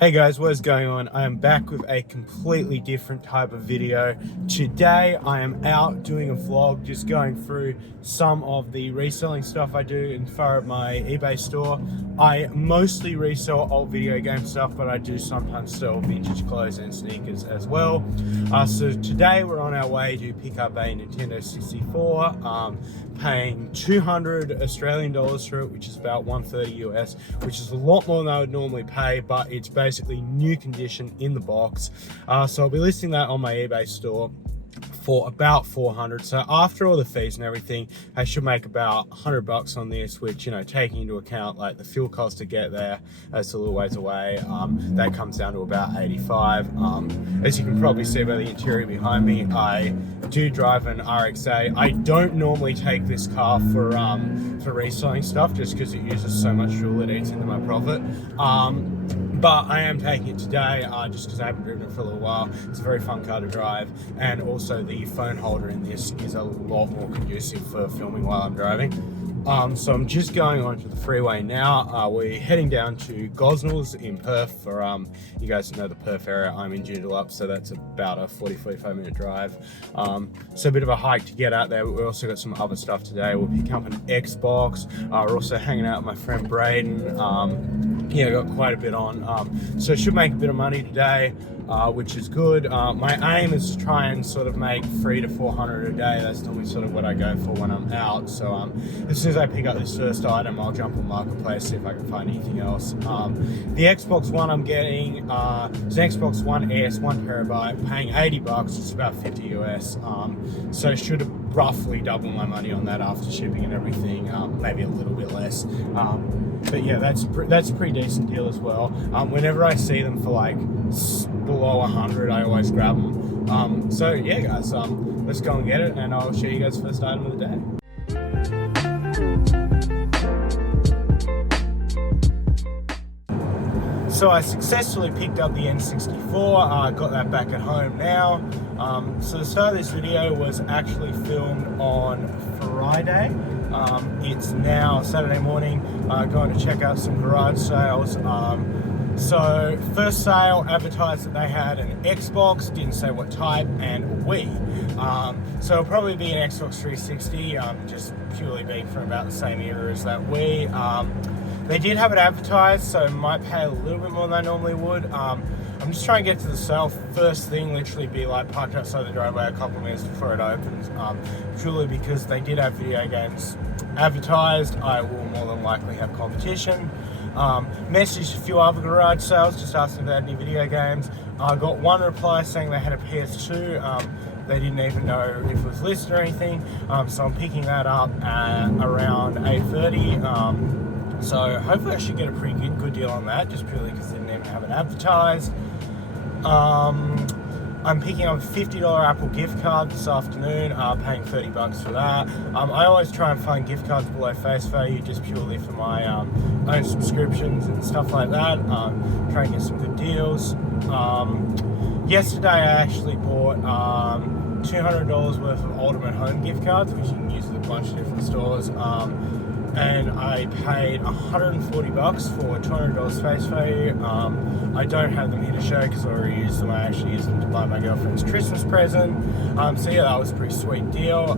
Hey guys, what is going on? I am back with a completely different type of video. Today I am out doing a vlog, just going through some of the reselling stuff I do in far at my eBay store. I mostly resell old video game stuff, but I do sometimes sell vintage clothes and sneakers as well. So today we're on our way to pick up a Nintendo 64, paying 200 Australian dollars for it, which is about 130 US, which is a lot more than I would normally pay, but it's basically new condition in the box. So I'll be listing that on my eBay store for about 400. So after all the fees and everything, I should make about 100 bucks on this, which, you know, taking into account like the fuel cost to get there, that's a little ways away, that comes down to about 85. As you can probably see by the interior behind me, I do drive an RX-8. I don't normally take this car for reselling stuff just because it uses so much fuel it eats into my profit. But I am taking it today just because I haven't driven it for a little while. It's a very fun car to drive, and also the phone holder in this is a lot more conducive for filming while I'm driving. So I'm just going onto the freeway now. We're heading down to Gosnells in Perth for, you guys know the Perth area. I'm in Joondalup, so that's about a 40-45 minute drive. So a bit of a hike to get out there, but we also got some other stuff today. We'll pick up an Xbox. We're also hanging out with my friend Braden. Yeah, got quite a bit on. So should make a bit of money today, which is good. My aim is to try and sort of make 300 to 400 a day. That's normally sort of what I go for when I'm out. So as soon as I pick up this first item, I'll jump on Marketplace, see if I can find anything else. The Xbox One I'm getting, is an Xbox One S, 1 terabyte, paying 80 bucks, it's about 50 US. So should roughly double my money on that after shipping and everything, maybe a little bit less. But yeah, that's a pretty decent deal as well. Whenever I see them for like below 100, I always grab them. So yeah guys, let's go and get it, and I'll show you guys the first item of the day. So I successfully picked up the N64, got that back at home now. So the start of this video was actually filmed on Friday. It's now Saturday morning, going to check out some garage sales. So first sale advertised that they had an Xbox, didn't say what type, and a Wii. So it'll probably be an Xbox 360, just purely being from about the same era as that Wii. They did have it advertised, so I might pay a little bit more than I normally would. I'm just trying to get to the sale. First thing, literally be like parked outside the driveway a couple of minutes before it opens. Purely because they did have video games advertised, I will more than likely have competition. Messaged a few other garage sales, just asking if they had any video games. I got one reply saying they had a PS2. They didn't even know if it was listed or anything. So I'm picking that up at around 8:30. So hopefully I should get a pretty good deal on that, just purely because they didn't even have it advertised. I'm picking up a $50 Apple gift card this afternoon, paying 30 bucks for that. I always try and find gift cards below face value, just purely for my own subscriptions and stuff like that. Try and get some good deals. Yesterday I actually bought $200 worth of Ultimate Home gift cards, which you can use at a bunch of different stores. And I paid 140 bucks for $200 face value. I don't have them here to show because I already used them. I actually used them to buy my girlfriend's Christmas present. So yeah, that was a pretty sweet deal.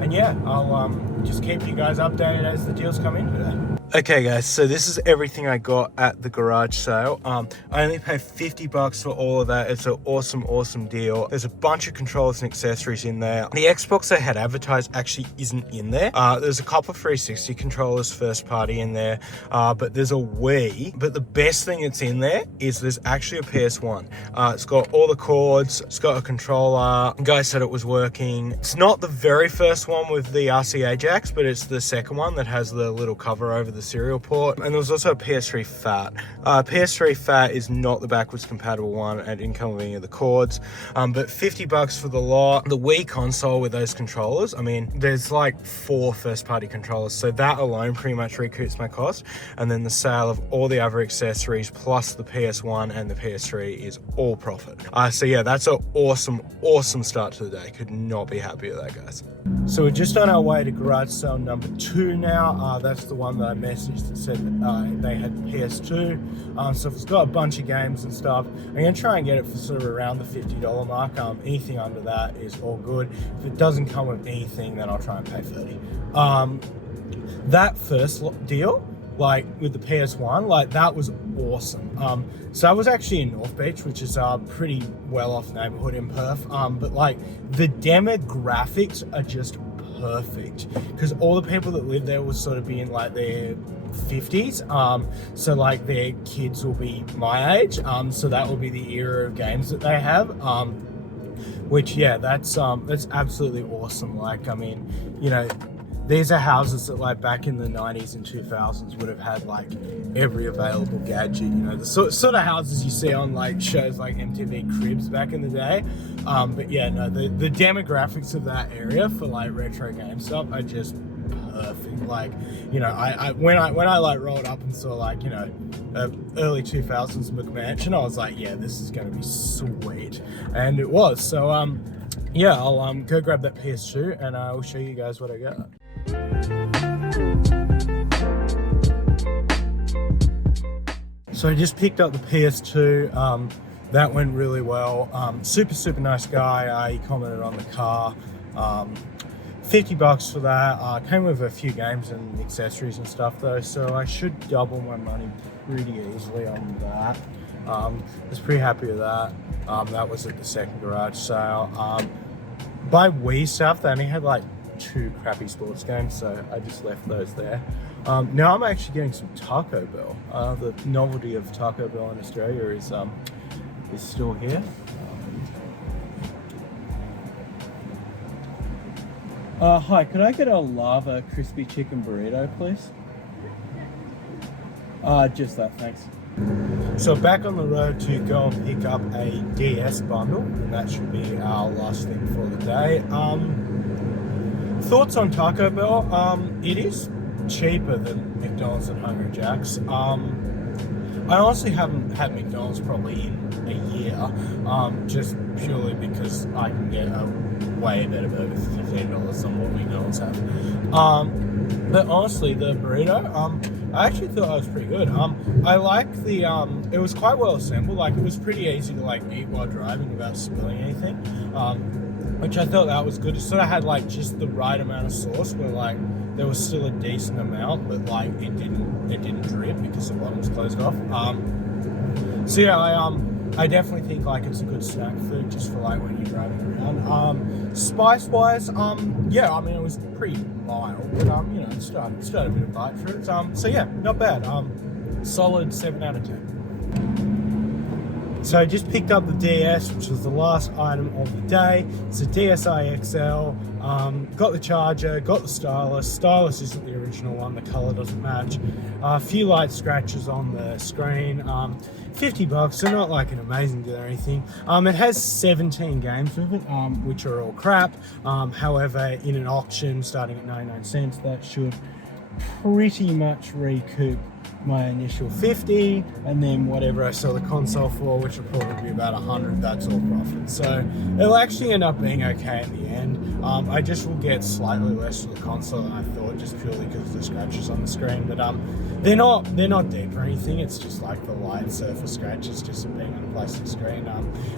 And yeah, I'll just keep you guys updated as the deals come in today. Okay guys, so this is everything I got at the garage sale. I only paid 50 bucks for all of that. It's an awesome deal. There's a bunch of controllers and accessories in there. The Xbox I had advertised actually isn't in there. There's a couple of 360 controllers first party in there, but there's a Wii. But the best thing that's in there is there's actually a PS1. It's got all the cords, it's got a controller. The guy said it was working. It's not the very first one with the RCA jacks, but it's the second one that has the little cover over the serial port. And there was also a PS3 FAT. PS3 FAT is not the backwards compatible one and didn't come with any of the cords, but 50 bucks for the lot. The Wii console with those controllers, I mean, there's like 4 first party controllers, so that alone pretty much recoups my cost. And then the sale of all the other accessories plus the PS1 and the PS3 is all profit. So yeah, that's an awesome start to the day. Could not be happy with that, guys. So we're just on our way to garage sale number 2 now. That's the one that I messaged that said that, they had PS2. So if it's got a bunch of games and stuff, I'm going to try and get it for sort of around the $50 mark. Anything under that is all good. If it doesn't come with anything, then I'll try and pay $30. That first deal, like with the PS1, like that was awesome. So I was actually in North Beach, which is a pretty well-off neighborhood in Perth. But like the demographics are just perfect because all the people that live there will sort of be in like their 50s. So like their kids will be my age. So that will be the era of games that they have. Which yeah, that's absolutely awesome. Like, I mean, you know, these are houses that like back in the 90s and 2000s would have had like every available gadget, you know, the sort of houses you see on like shows like MTV Cribs back in the day. But yeah, no, the demographics of that area for like retro game stuff are just perfect. Like, you know, when I like rolled up and saw like, you know, early 2000s McMansion, I was like, yeah, this is going to be sweet. And it was. So yeah, I'll go grab that PS2 and I'll show you guys what I got. So I just picked up the PS2. That went really well. Super nice guy. He commented on the car. $50 for that. Came with a few games and accessories and stuff though, so I should double my money pretty easily on that. I was pretty happy with that. That was at the second garage sale. By Wii stuff, they only had like 2 crappy sports games, so I just left those there. Now I'm actually getting some Taco Bell. The novelty of Taco Bell in Australia is still here. Hi, could I get a lava crispy chicken burrito, please? Just that, thanks. So back on the road to go and pick up a DS bundle, and that should be our last thing for the day. Thoughts on Taco Bell? It is cheaper than McDonald's and Hungry Jack's. I honestly haven't had McDonald's probably in a year, just purely because I can get a way better burger for $15 than what McDonald's have. But honestly, the burrito, I actually thought it was pretty good. I like the, it was quite well assembled. Like, it was pretty easy to like eat while driving without spilling anything, which I thought that was good. It sort of had like just the right amount of sauce where like there was still a decent amount, but like it didn't drip because the bottom's closed off. So yeah, I definitely think like it's a good snack food just for like when you're driving around. Spice wise, yeah, I mean it was pretty mild, but you know, it started a bit of bite for it. So yeah, not bad. Solid 7 out of 10. So I just picked up the DS, which was the last item of the day. It's a DSi XL. Got the charger, got the stylus. Stylus isn't the original one, the color doesn't match. A few light scratches on the screen. $50, so not like an amazing deal or anything. It has 17 games with it, which are all crap. However, in an auction starting at 99 cents, that should pretty much recoup my initial 50, and then whatever I sell the console for, which will probably be about 100, that's all profit. So it'll actually end up being okay in the end. I just will get slightly less for the console than I thought, just purely because of the scratches on the screen. But they're not deep or anything. It's just like the light surface scratches just from being on a plastic screen.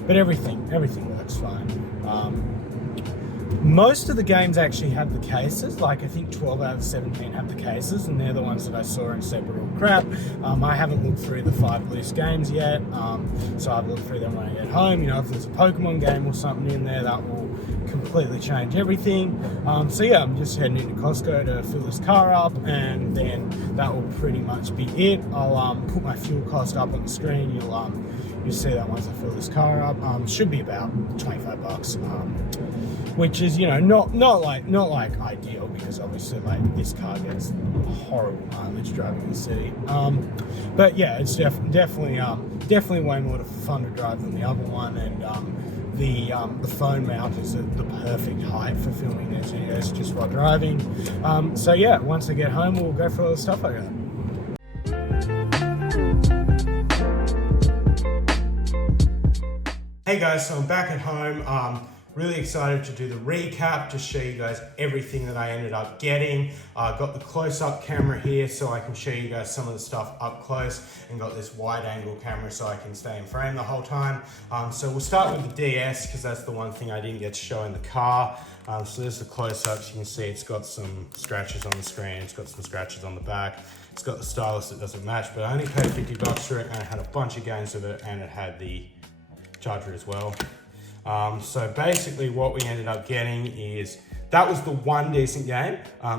But everything works fine. Most of the games actually have the cases, like I think 12 out of 17 have the cases, and they're the ones that I saw and said were all crap. I haven't looked through the 5 loose games yet, so I've looked through them when I get home. You know, if there's a Pokemon game or something in there, that will completely change everything. So yeah, I'm just heading into Costco to fill this car up, and then that will pretty much be it. I'll put my fuel cost up on the screen. You'll see that once I fill this car up. Should be about $25, which is, you know, not like ideal, because obviously like this car gets horrible mileage driving in the city. But yeah, it's definitely way more fun to drive than the other one, and the phone mount is at the perfect height for filming these videos just while driving. So yeah, once I get home, we'll go for all the stuff I got. Hey guys, so I'm back at home. really excited to do the recap, to show you guys everything that I ended up getting. Got the close-up camera here so I can show you guys some of the stuff up close, and got this wide-angle camera so I can stay in frame the whole time. So we'll start with the DS because that's the one thing I didn't get to show in the car. So there's the close-ups. You can see it's got some scratches on the screen, it's got some scratches on the back. It's got the stylus that doesn't match, but I only paid $50 for it, and it had a bunch of games with it, and it had the charger as well. So basically what we ended up getting is, that was the one decent game,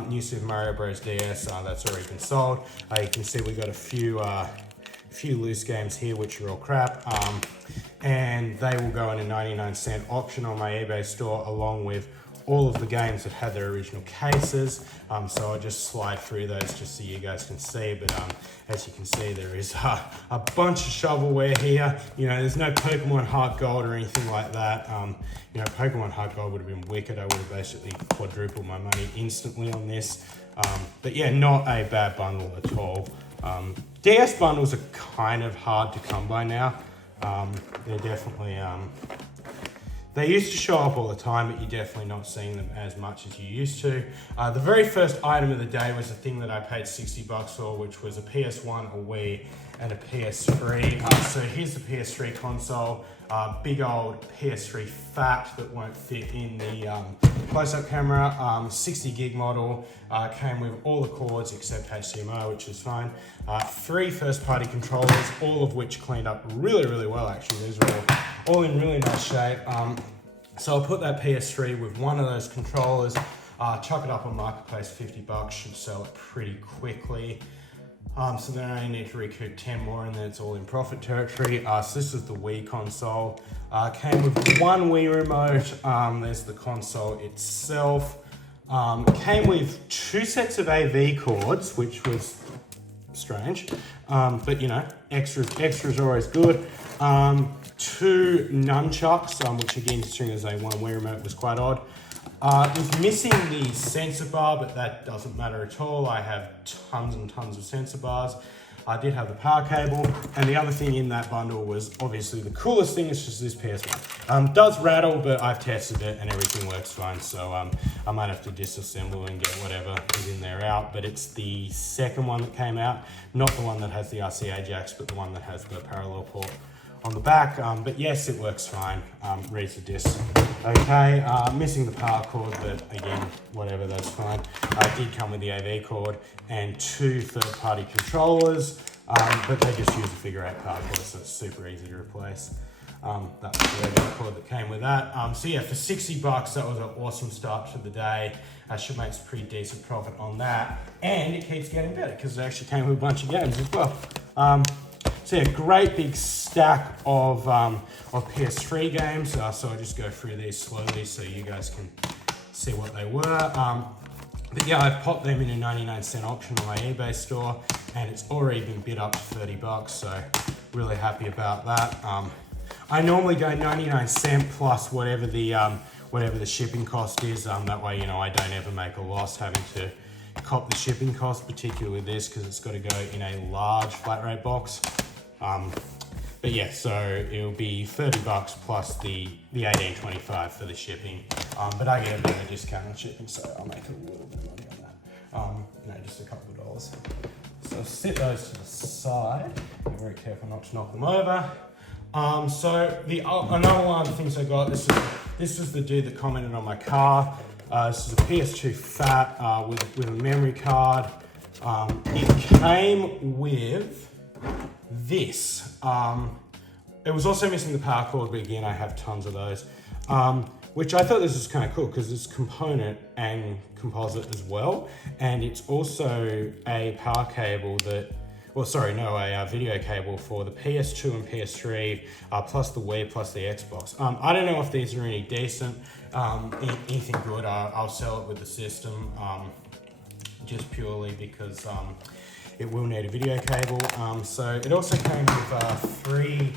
New Super Mario Bros. DS, that's already been sold. You can see we got a few loose games here which are all crap, and they will go in a 99-cent auction on my eBay store along with all of the games that had their original cases. So I'll just slide through those just so you guys can see, but as you can see, there is a bunch of shovelware here. You know, there's no Pokemon Heart Gold or anything like that. You know, Pokemon Heart Gold would have been wicked. I would have basically quadrupled my money instantly on this. But yeah, not a bad bundle at all. DS bundles are kind of hard to come by now. They're definitely, they used to show up all the time, but you're definitely not seeing them as much as you used to. The very first item of the day was a thing that I paid $60 for, which was a PS1, a Wii, and a PS3. So here's the PS3 console, big old PS3 fat that won't fit in the close-up camera. 60 gig model, came with all the cords except HDMI, which is fine. 3 first-party controllers, all of which cleaned up really, really well actually. These are all in really nice shape. So I'll put that PS3 with one of those controllers, chuck it up on Marketplace, $50, should sell it pretty quickly. So then I only need to recoup 10 more and then it's all in profit territory. So this is the Wii console. Came with one Wii remote. There's the console itself. Came with 2 sets of AV cords, which was strange. But you know, extras are always good. 2 nunchucks, which again, considering as a one Wii remote was quite odd. It was missing the sensor bar, but that doesn't matter at all. I have tons and tons of sensor bars. I did have the power cable, and the other thing in that bundle was obviously the coolest thing is just this PS1. Does rattle, but I've tested it and everything works fine. So I might have to disassemble and get whatever is in there out, but it's the second one that came out, not the one that has the RCA jacks, but the one that has the parallel port on the back. But yes, it works fine. Reads the disc okay. Missing the power cord, but again, whatever, that's fine. I did come with the AV cord and 2 third-party controllers, but they just use a figure 8 power cord, so it's super easy to replace. That was the AV cord that came with that. So yeah, for $60, that was an awesome start to the day. I should make some pretty decent profit on that, and it keeps getting better because it actually came with a bunch of games as well. So yeah, great big stack of PS3 games. So I'll just go through these slowly so you guys can see what they were. But yeah, I popped them in a 99-cent auction on my eBay store, and it's already been bid up to $30, so really happy about that. I normally go 99-cent plus whatever the shipping cost is. That way, you know, I don't ever make a loss having to cop the shipping cost, particularly with this because it's got to go in a large flat rate box. But yeah, so it'll be $30 plus the $18.25 for the shipping. But I get a bit of a discount on shipping, so I'll make a little bit of money on that. You know, just a couple of dollars. So sit those to the side. Be very careful not to knock them over. So another one of the things I got, this was the dude that commented on my car. This is a PS2 fat with a memory card. It came with this. It was also missing the power cord, but again, I have tons of those. Which I thought this was kind of cool because it's component and composite as well. And it's also a power cable that, well, sorry, no, a video cable for the PS2 and PS3, plus the Wii, plus the Xbox. I don't know if these are any decent, anything good. I'll sell it with the system, just purely because it will need a video cable. So it also came with 3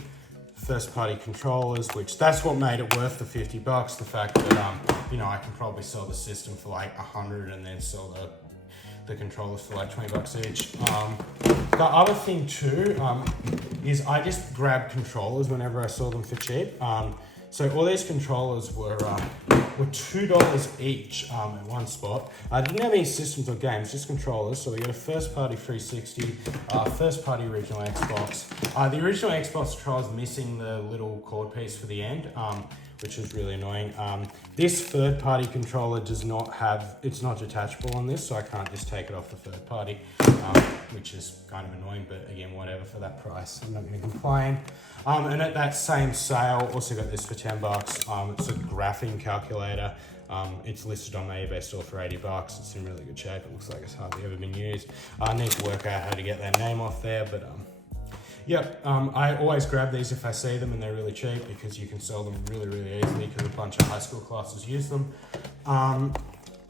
first-party controllers, which that's what made it worth the $50. The fact that you know, I can probably sell the system for like 100 and then sell the controllers for like $20 each. The other thing too is I just grab controllers whenever I saw them for cheap. So all these controllers were $2 each at one spot. I didn't have any systems or games, just controllers. So we got a first party 360, first party original Xbox. The original Xbox controller is missing the little cord piece for the end, which is really annoying. This third party controller does not have, it's not detachable on this, so I can't just take it off the third party, which is kind of annoying, but again, whatever for that price, I'm not going to complain. And at that same sale, also got this for $10. It's a graphing calculator. It's listed on my eBay store for $80. It's in really good shape. It looks like it's hardly ever been used. I need to work out how to get their name off there, but yep, I always grab these if I see them and they're really cheap because you can sell them really, really easily because a bunch of high school classes use them.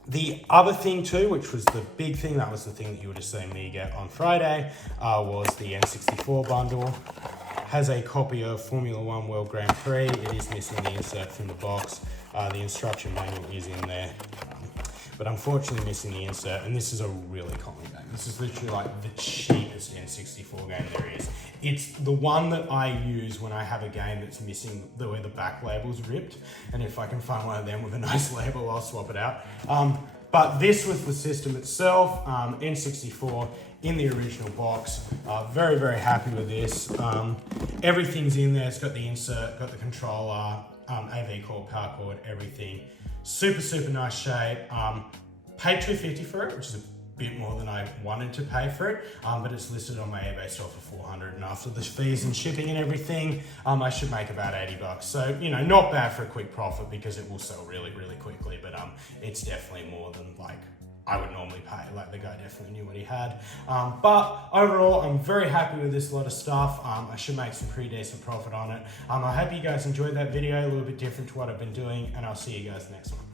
The other thing too, which was the big thing, that was the thing that you would have seen me get on Friday, was the N64 bundle. Has a copy of Formula One World Grand Prix. It is missing the insert from the box. The instruction manual is in there, but unfortunately missing the insert, and this is a really common game. This is literally like the cheapest N64 game there is. It's the one that I use when I have a game that's missing where the back label's ripped, and if I can find one of them with a nice label, I'll swap it out. But this was the system itself, N64 in the original box. Very, very happy with this. Everything's in there. It's got the insert, got the controller, AV cord, power cord, everything. Super, super nice shape. Paid $250 for it, which is a bit more than I wanted to pay for it, but it's listed on my eBay store for $400, and after the fees and shipping and everything, I should make about $80. So, you know, not bad for a quick profit because it will sell really, really quickly, but it's definitely more than like I would normally pay. Like the guy definitely knew what he had. But overall, I'm very happy with this lot of stuff. I should make some pretty decent profit on it. I hope you guys enjoyed that video, a little bit different to what I've been doing, and I'll see you guys next one.